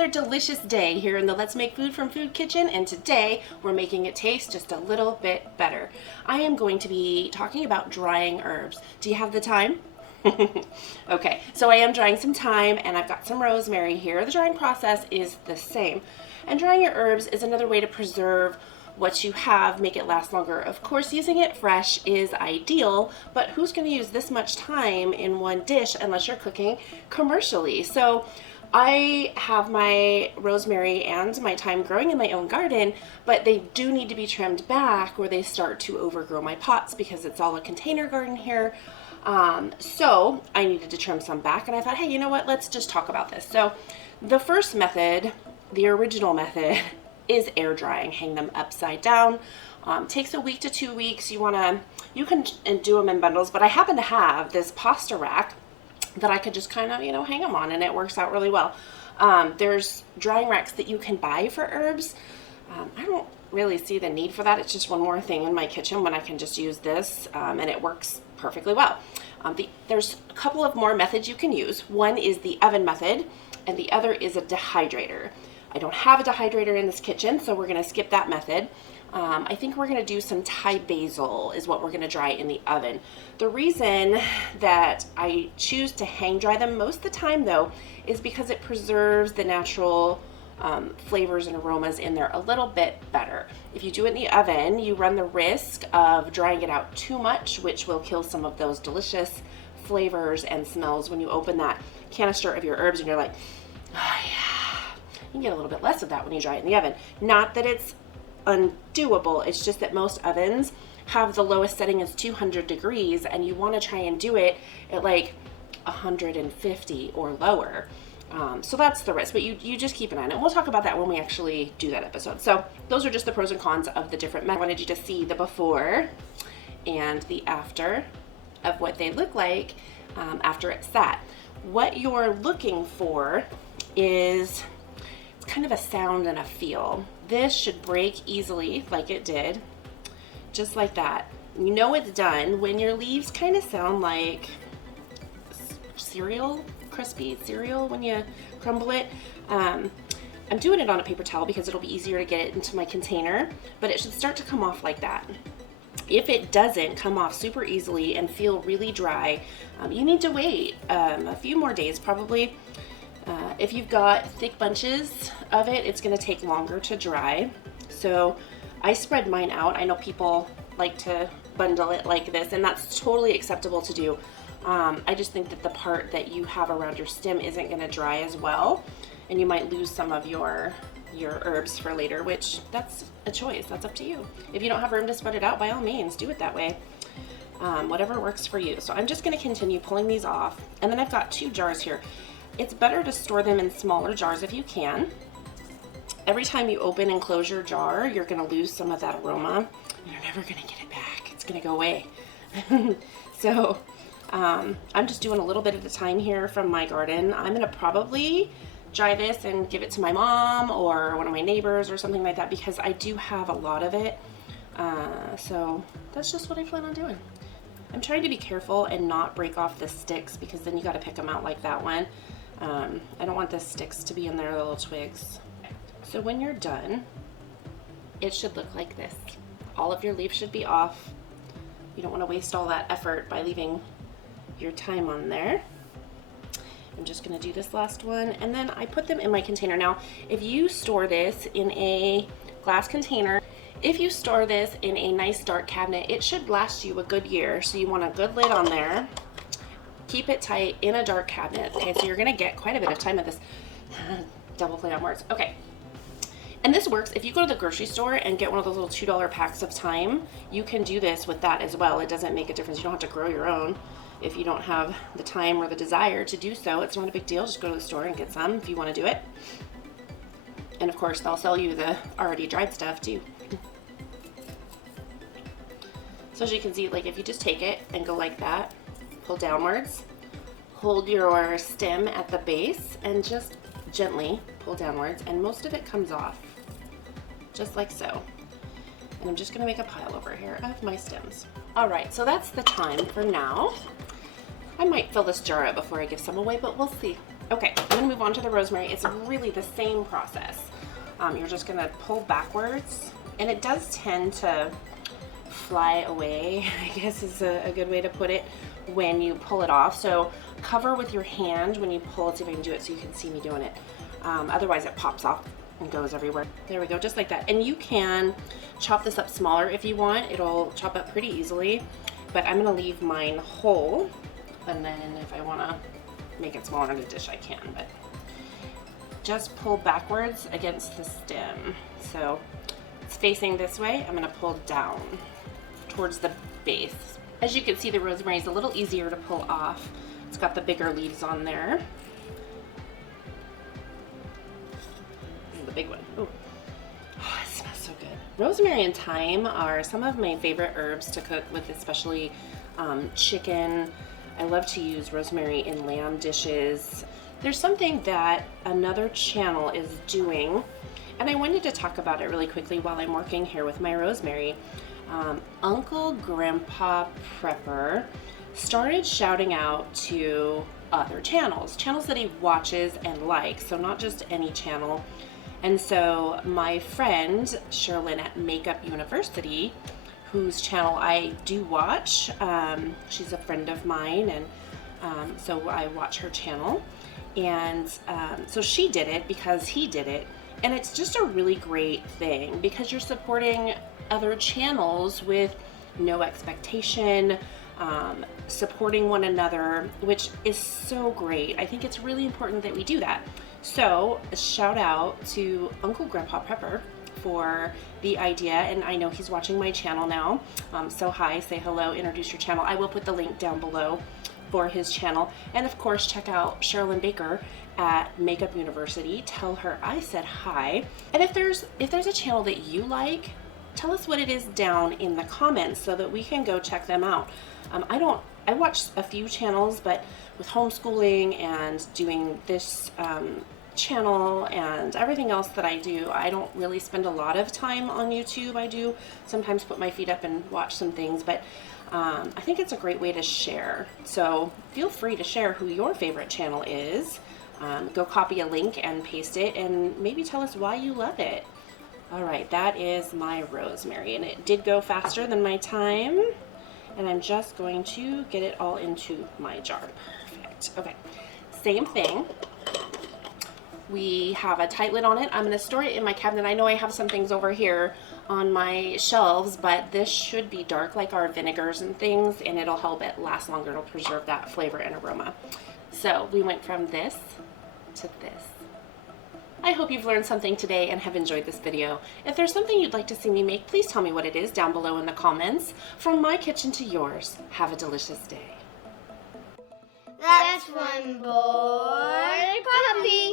another delicious day here in the Let's Make Food from Food kitchen, and today we're making it taste just a little bit better. I am going to be talking about drying herbs. Do you have the time? Okay, so I am drying some thyme and I've got some rosemary here. The drying process is the same. And drying your herbs is another way to preserve what you have, make it last longer. Of course, using it fresh is ideal, but who's going to use this much time in one dish unless you're cooking commercially? So I have my rosemary and my thyme growing in my own garden, but they do need to be trimmed back or they start to overgrow my pots because it's all a container garden here. So I needed to trim some back, and I thought, hey, you know what? Let's just talk about this. So the first method, the original method, is air drying. Hang them upside down. Takes a week to 2 weeks. You can do them in bundles, but I happen to have this pasta rack that I could just kind of, hang them on, and it works out really well. There's drying racks that you can buy for herbs. I don't really see the need for that. It's just one more thing in my kitchen when I can just use this, and it works perfectly well. There's a couple of more methods you can use. One is the oven method, and the other is a dehydrator. I don't have a dehydrator in this kitchen, so we're going to skip that method. I think we're going to do some Thai basil is what we're going to dry in the oven. The reason that I choose to hang dry them most of the time, though, is because it preserves the natural flavors and aromas in there a little bit better. If you do it in the oven, you run the risk of drying it out too much, which will kill some of those delicious flavors and smells when you open that canister of your herbs and you're like, oh yeah. You can get a little bit less of that when you dry it in the oven. Not that it's undoable, it's just that most ovens have the lowest setting as 200 degrees, and you want to try and do it at like 150 or lower. So that's the risk, but you just keep an eye on it. We'll talk about that when we actually do that episode. So those are just the pros and cons of the different methods. I wanted you to see the before and the after of what they look like after it's sat. What you're looking for is kind of a sound and a feel. This should break easily like it did, just like that. You know it's done when your leaves kind of sound like cereal, crispy cereal when you crumble it. I'm doing it on a paper towel because it'll be easier to get it into my container, but it should start to come off like that. If it doesn't come off super easily and feel really dry, you need to wait a few more days probably. If you've got thick bunches of it, it's going to take longer to dry. So I spread mine out. I know people like to bundle it like this, and that's totally acceptable to do. I just think that the part that you have around your stem isn't going to dry as well, and you might lose some of your herbs for later, which that's a choice. That's up to you. If you don't have room to spread it out, by all means, do it that way. Whatever works for you. So I'm just going to continue pulling these off, and then I've got 2 jars here. It's better to store them in smaller jars if you can. Every time you open and close your jar, you're going to lose some of that aroma, and you're never going to get it back. It's going to go away. So I'm just doing a little bit at a time here from my garden. I'm going to probably dry this and give it to my mom or one of my neighbors or something like that because I do have a lot of it. So that's just what I plan on doing. I'm trying to be careful and not break off the sticks because then you got to pick them out like that one. I don't want the sticks to be in there, the little twigs. So when you're done, it should look like this. All of your leaves should be off. You don't want to waste all that effort by leaving your thyme on there. I'm just going to do this last one, and then I put them in my container. Now, if you store this in a glass container, if you store this in a nice dark cabinet, it should last you a good year. So you want a good lid on there. Keep it tight in a dark cabinet. Okay, so you're gonna get quite a bit of time of this. Double play on words. Okay. And this works if you go to the grocery store and get one of those little $2 packs of thyme. You can do this with that as well. It doesn't make a difference. You don't have to grow your own. If you don't have the time or the desire to do so, it's not a big deal. Just go to the store and get some if you want to do it. And of course, they'll sell you the already dried stuff too. So as you can see, like if you just take it and go like that, pull downwards, hold your stem at the base and just gently pull downwards, and most of it comes off, just like so. And I'm just gonna make a pile over here of my stems. All right, so that's the thyme for now. I might fill this jar up before I give some away, but we'll see. Okay, I'm gonna move on to the rosemary. It's really the same process. You're just gonna pull backwards, and it does tend to fly away, I guess is a good way to put it, when you pull it off. So cover with your hand when you pull it. See if I can do it so you can see me doing it. Otherwise it pops off and goes everywhere. There we go, just like that. And you can chop this up smaller if you want. It'll chop up pretty easily, but I'm gonna leave mine whole, and then if I wanna make it smaller in a dish I can, but just pull backwards against the stem. So it's facing this way. I'm gonna pull down towards the base. As you can see, the rosemary is a little easier to pull off. It's got the bigger leaves on there. This is the big one. Ooh. Oh, it smells so good. Rosemary and thyme are some of my favorite herbs to cook with, especially chicken. I love to use rosemary in lamb dishes. There's something that another channel is doing, and I wanted to talk about it really quickly while I'm working here with my rosemary. Uncle Grandpa Prepper started shouting out to other channels that he watches and likes, so not just any channel. And so my friend Sherilyn at Makeup University, whose channel I do watch, she's a friend of mine, and so I watch her channel, and so she did it because he did it, and it's just a really great thing because you're supporting other channels with no expectation, supporting one another, which is so great. I think it's really important that we do that. So a shout out to Uncle Grandpa Prepper for the idea, and I know he's watching my channel now, so hi, say hello, introduce your channel. I will put the link down below for his channel, and of course check out Sherilyn Baker at Makeup University. Tell her I said hi, and if there's a channel that you like, tell us what it is down in the comments so that we can go check them out. I watch a few channels, but with homeschooling and doing this channel and everything else that I do, I don't really spend a lot of time on YouTube. I do sometimes put my feet up and watch some things, but I think it's a great way to share. So feel free to share who your favorite channel is. Go copy a link and paste it, and maybe tell us why you love it. All right, that is my rosemary, and it did go faster than my thyme, and I'm just going to get it all into my jar. Perfect. Okay, same thing. We have a tight lid on it. I'm going to store it in my cabinet. I know I have some things over here on my shelves, but this should be dark like our vinegars and things, and it'll help it last longer. It'll preserve that flavor and aroma. So we went from this to this. I hope you've learned something today and have enjoyed this video. If there's something you'd like to see me make, please tell me what it is down below in the comments. From my kitchen to yours, have a delicious day. That's one boy puppy.